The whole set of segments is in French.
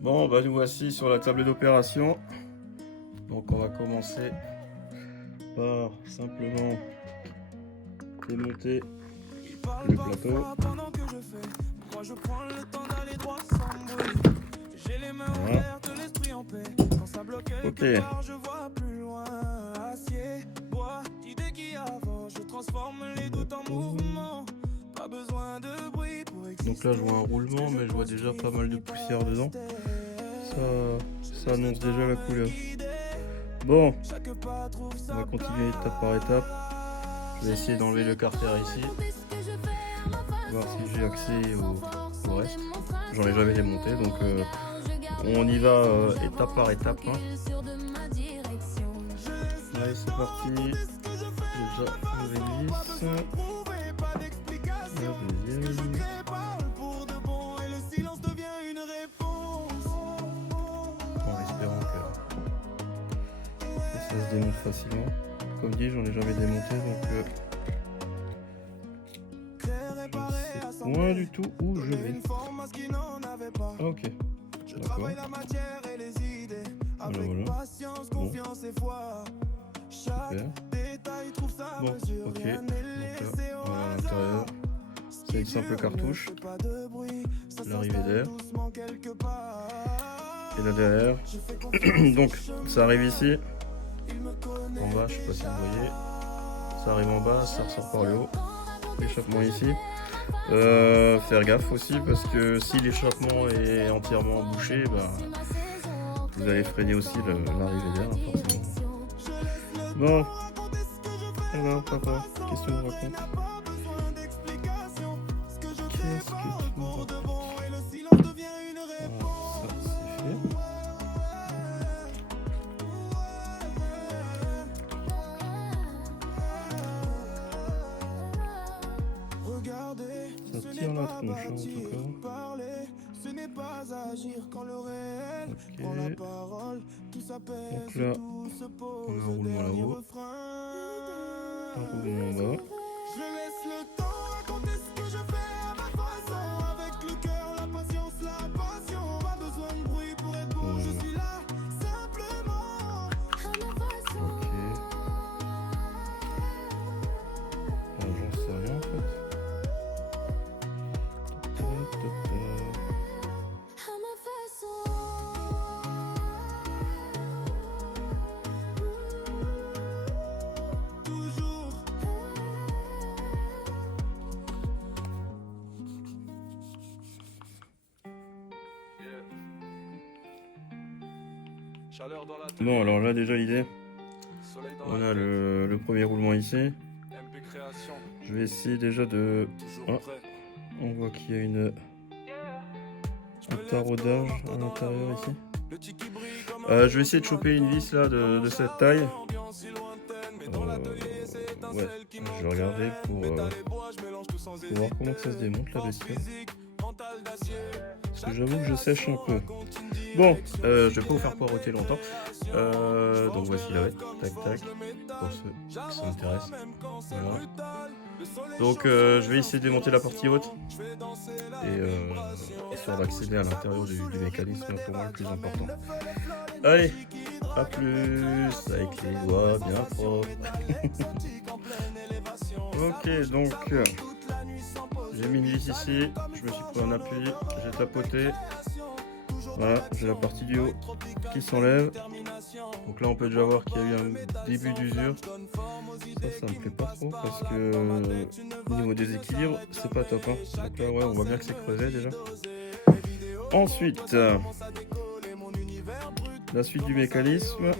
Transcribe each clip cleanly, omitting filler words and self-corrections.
Bon, bah nous voici sur la table d'opération. Donc on va commencer par simplement démonter le plateau. Voilà. Ok. Donc là je vois un roulement, mais je vois déjà pas mal de poussière dedans. Ça annonce déjà la couleur. Bon, on va continuer étape par étape. Je vais essayer d'enlever le carter ici, voir si j'ai accès au reste. J'en ai jamais démonté, donc on y va étape par étape. Hein. Allez, c'est parti. J'ai déjà enlevé une vis. La deuxième. En espérant que ça se démonte facilement. Comme dit, j'en ai jamais démonté, donc je ne sais point du tout où je vais. Ah, ok, d'accord. Voilà, voilà. Bon. Super. Bon, ok. Donc là, voilà à l'intérieur. C'est une simple cartouche. L'arrivée d'air. Et là derrière. Donc, ça arrive ici. En bas, je sais pas si vous voyez. Ça arrive en bas, ça ressort par le haut. L'échappement ici. Faire gaffe aussi parce que si l'échappement est entièrement bouché, bah, vous allez freiner aussi l'arrivée d'air, forcément. Bon, alors papa, qu'est-ce que tu me racontes? Qu'est-ce que tu me racontes? Voilà, ça c'est fait. Ça tire la tronche en tout cas. Ok. Donc là, on a un roulement là-haut. Un roulement en bas. Bon, alors là déjà l'idée, on a le premier roulement ici. Je vais essayer déjà de... Ah, on voit qu'il y a un taraudage à l'intérieur ici. Je vais essayer de choper une vis là de cette taille. Ouais, je vais regarder pour voir comment que ça se démonte la bestiole. Parce que j'avoue que je sèche un peu. Bon, je vais pas vous faire poireauter longtemps. Donc voici la bête. Tac tac. Pour ceux qui s'intéressent. Voilà. Donc je vais essayer de démonter la partie haute. Et histoire d'accéder à l'intérieur du mécanisme, pour moi le plus important. Allez, à plus, avec les doigts bien propres. Ok, donc j'ai mis une vis ici, je me suis pris un appui, j'ai tapoté. Voilà, j'ai la partie du haut qui s'enlève. Donc là on peut déjà voir qu'il y a eu un début d'usure. Ça me plaît pas trop parce que niveau des équilibres c'est pas top. Hein. Donc là ouais, on voit bien que c'est creusé déjà. Ensuite, la suite du mécanisme.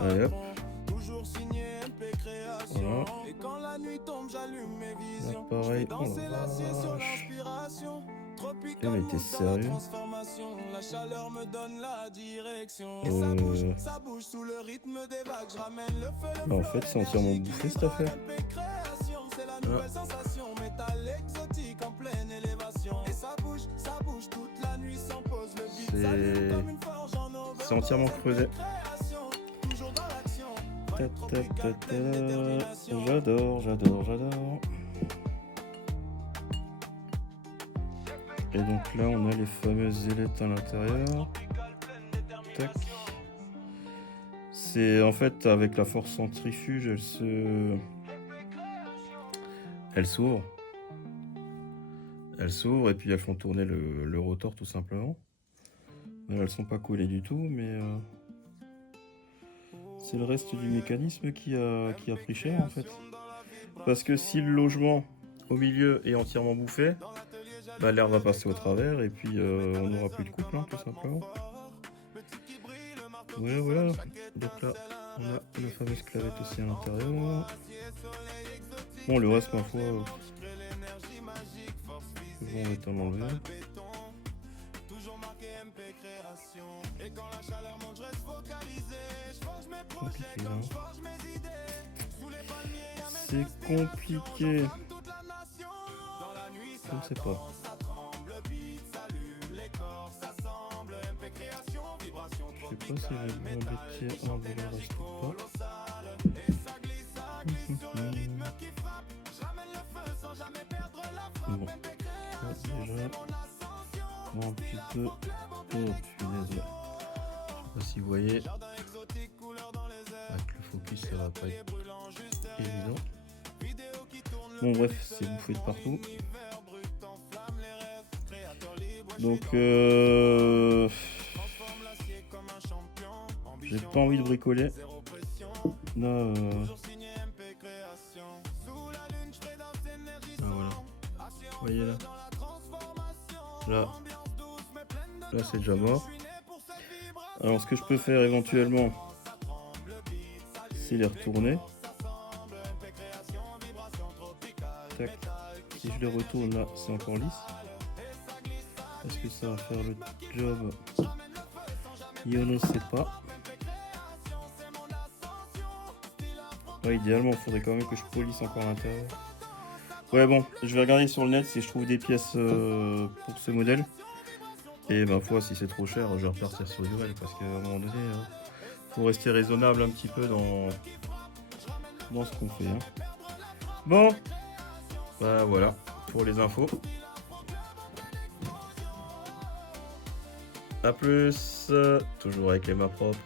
Allez hop. Voilà. Là pareil, oh la vache. Il a été sérieux. Bah en fait c'est entièrement bouffé cette affaire. C'est entièrement creusé. J'adore. Et donc là on a les fameuses ailettes à l'intérieur. Tac. C'est en fait avec la force centrifuge, elles s'ouvrent. Elles s'ouvrent et puis elles font tourner le rotor tout simplement. Elles sont pas collées du tout, mais c'est le reste du mécanisme qui a pris cher en fait. Parce que si le logement au milieu est entièrement bouffé, bah, l'air va passer au travers et puis on n'aura plus de couple hein, tout simplement. Voilà. Donc là on a la fameuse clavette aussi à l'intérieur. Bon, le reste ma foi on va t'en enlever. Compliqué, hein. C'est compliqué. Je ne sais pas. Je sais pas si je vais m'embêter en volant reste ou pas. Bon, là, déjà, bon, un petit peu. Oh punaise. Je sais pas si vous voyez. Avec le focus, ça va pas être évident. Bon, bref, c'est bouffé de partout. Donc, j'ai pas envie de bricoler. Là, ah, voilà. Vous voyez là. Là c'est déjà mort. Alors ce que je peux faire éventuellement, c'est les retourner. Tac. Si je les retourne là, c'est encore lisse. Est-ce que ça va faire le job? Je ne sais pas. Ouais, idéalement, il faudrait quand même que je polisse encore l'intérieur. Ouais, bon, je vais regarder sur le net si je trouve des pièces pour ce modèle. Et ma foi, si c'est trop cher, je vais repartir sur Duel parce qu'à un moment donné, faut rester raisonnable un petit peu dans ce qu'on fait. Hein. Bon, bah voilà pour les infos. A plus, toujours avec les mains propres.